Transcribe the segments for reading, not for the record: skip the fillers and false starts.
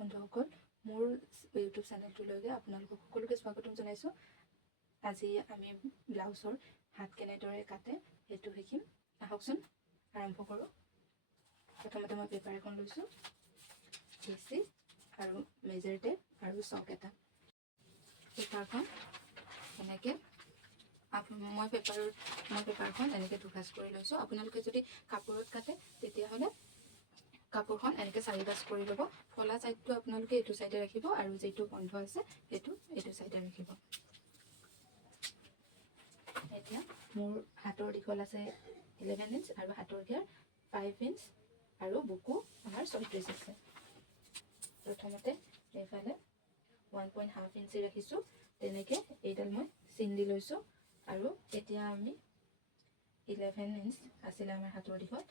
বন্ধুসকল, মোৰ ইউটিউব চেনেলটোলৈকে আপোনালোকক সকলোকে স্বাগতম জনাইছোঁ। আজি আমি ব্লাউজৰ হাত কেনেদৰে কাটে সেইটো শিকিম। আহকচোন আৰম্ভ কৰোঁ। প্ৰথমতে মই পেপাৰ এখন লৈছোঁ, কেঁচি আৰু মেজাৰ টেপ আৰু চক এটা। পেপাৰখন এনেকৈ মই পেপাৰখন এনেকৈ দুভাঁজ কৰি লৈছোঁ। আপোনালোকে যদি কাপোৰত কাটে তেতিয়াহ'লে কাপোৰখন এনেকৈ 4 ভাঁজ কৰি ল'ব। ফলা ছাইডটো আপোনালোকে এইটো ছাইডে ৰাখিব আৰু যিটো বন্ধ আছে সেইটো এইটো ছাইডে ৰাখিব। এতিয়া মোৰ হাতৰ দীঘল আছে 11 ইঞ্চ আৰু হাতৰ ঘেৰ 5 ইঞ্চ আৰু বুকু আমাৰ 34 আছে। প্ৰথমতে এইফালে 1.5 ইঞ্চি ৰাখিছোঁ। তেনেকৈ এইডাল মই চিন দি লৈছোঁ আৰু এতিয়া আমি 11 ইঞ্চ আছিলে আমাৰ হাতৰ দীঘল,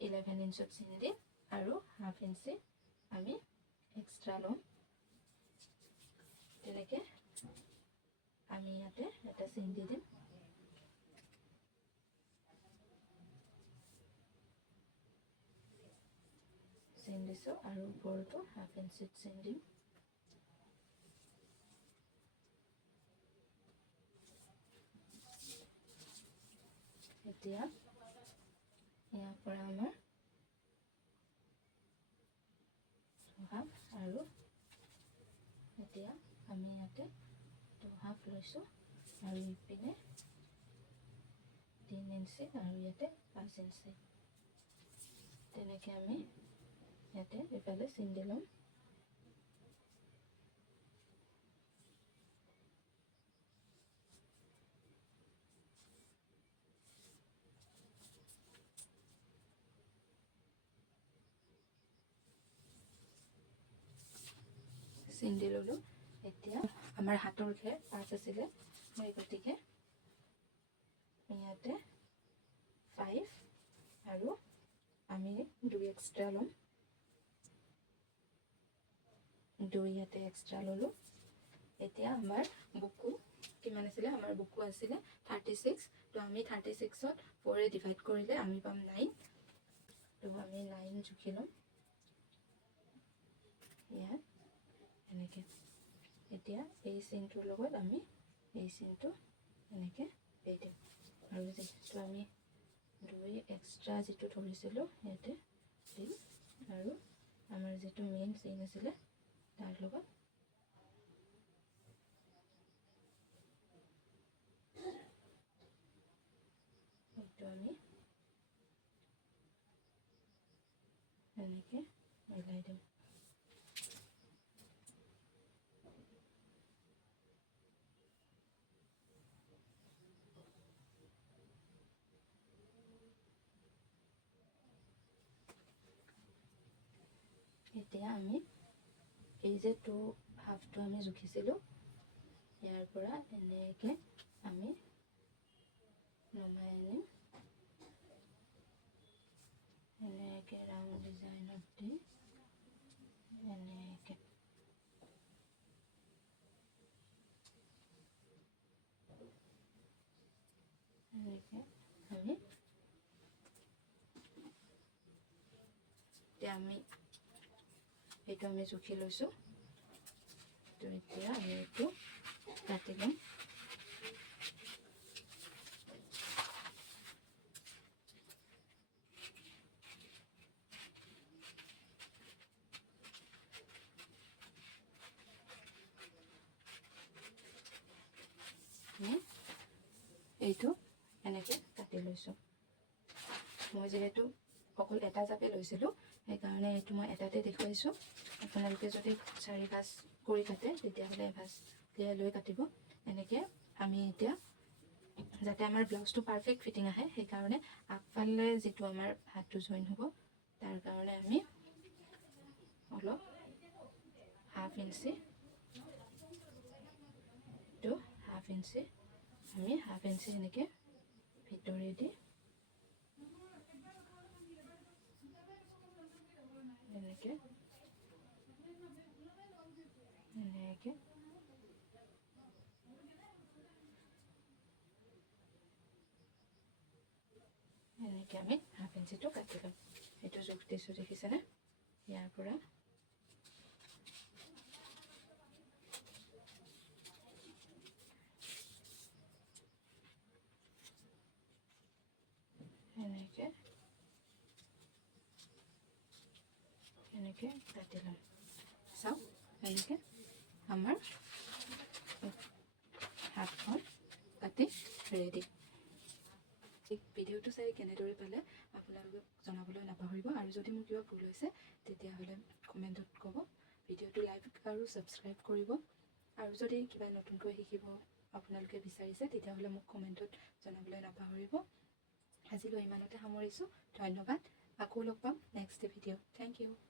11 ইঞ্চত চিন দি আৰু 1/2 ইঞ্চি আমি এক্সট্ৰা ল'ম। তেনেকৈ আমি ইয়াতে এটা চিন দি দিম। চিন দিছোঁ আৰু ওপৰতো 1/2 ইঞ্চিত চিন দিম। এতিয়া ইয়াৰ পৰা আমাৰ 2/2 আৰু এতিয়া আমি ইয়াতে 2/2 লৈছোঁ আৰু ইপিনে 3 ইঞ্চি আৰু ইয়াতে 5 ইঞ্চি। তেনেকৈ আমি ইয়াতে এইফালে চিন দি ল'ম। চিন দি ল'লোঁ। এতিয়া আমাৰ হাতৰ ঘেৰ 5 আছিলে, মই গতিকে ইয়াতে 5 আৰু আমি 2 এক্সট্ৰা ল'ম। 2 ইয়াতে এক্সট্ৰা ল'লোঁ। এতিয়া আমাৰ বুকু কিমান আছিলে? আমাৰ বুকু আছিলে 36। তো আমি 36ত 4 ডিভাইড কৰিলে আমি পাম 9। তো আমি 9 জুখি ল'ম ইয়াত এনেকৈ। এতিয়া এই চিনটোৰ লগত আমি এই চিনটো এনেকৈ দি দিম আৰু যিটো আমি 2 এক্সট্ৰা যিটো ধৰিছিলোঁ ইয়াতে দিম আৰু আমাৰ যিটো মেইন চিন আছিলে তাৰ লগত সেইটো আমি এনেকৈ মিলাই দিম। এতিয়া আমি এই যে 2/2টো আমি জুখিছিলোঁ ইয়াৰ পৰা এনেকৈ আমি নমাই আনিম। এনেকৈ ৰাউণ্ড ডিজাইনত দি এনেকৈ আমি এতিয়া এইটো আমি জুখি লৈছোঁ। তো এতিয়া আমি এইটো কাটি ল'ম। এইটো এনেকৈ কাটি লৈছোঁ। মই যিহেতু অকল এটা জাপে লৈছিলোঁ সেইকাৰণে এইটো মই এটাতে দেখুৱাইছোঁ। আপোনালোকে যদি 4 ভাঁজ কৰি কাটে তেতিয়াহ'লে এভাঁজ লৈ কাটিব। এনেকৈ আমি এতিয়া যাতে আমাৰ ব্লাউজটো পাৰফেক্ট ফিটিং আহে সেইকাৰণে আগফালে যিটো আমাৰ হাতটো জইন হ'ব তাৰ কাৰণে আমি অলপ 1/2 ইঞ্চি এইটো 1/2 ইঞ্চি আমি 1/2 ইঞ্চি এনেকৈ ভিতৰেদি এনেকৈ আমি 1/2 ইঞ্চিটো কাটি ল'ম। এইটো জোখ দিছোঁ দেখিছেনে? ইয়াৰ পৰা এনেকৈ কাটি ল'ম। চাওক এনেকৈ আমাৰ হাতখন কাটি ৰেডি। ভিডিঅ'টো চাই কেনেদৰে পালে আপোনালোকে জনাবলৈ নাপাহৰিব, আৰু যদি মোৰ কিবা ভুল হৈছে তেতিয়াহ'লে কমেণ্টত ক'ব। ভিডিঅ'টো লাইক আৰু ছাবস্ক্ৰাইব কৰিব, আৰু যদি কিবা নতুনকৈ শিকিব আপোনালোকে বিচাৰিছে তেতিয়াহ'লে মোক কমেণ্টত জনাবলৈ নাপাহৰিব। আজিলৈ ইমানতে সামৰিছোঁ। ধন্যবাদ। আকৌ লগ পাম নেক্সট ভিডিঅ'। Thank U.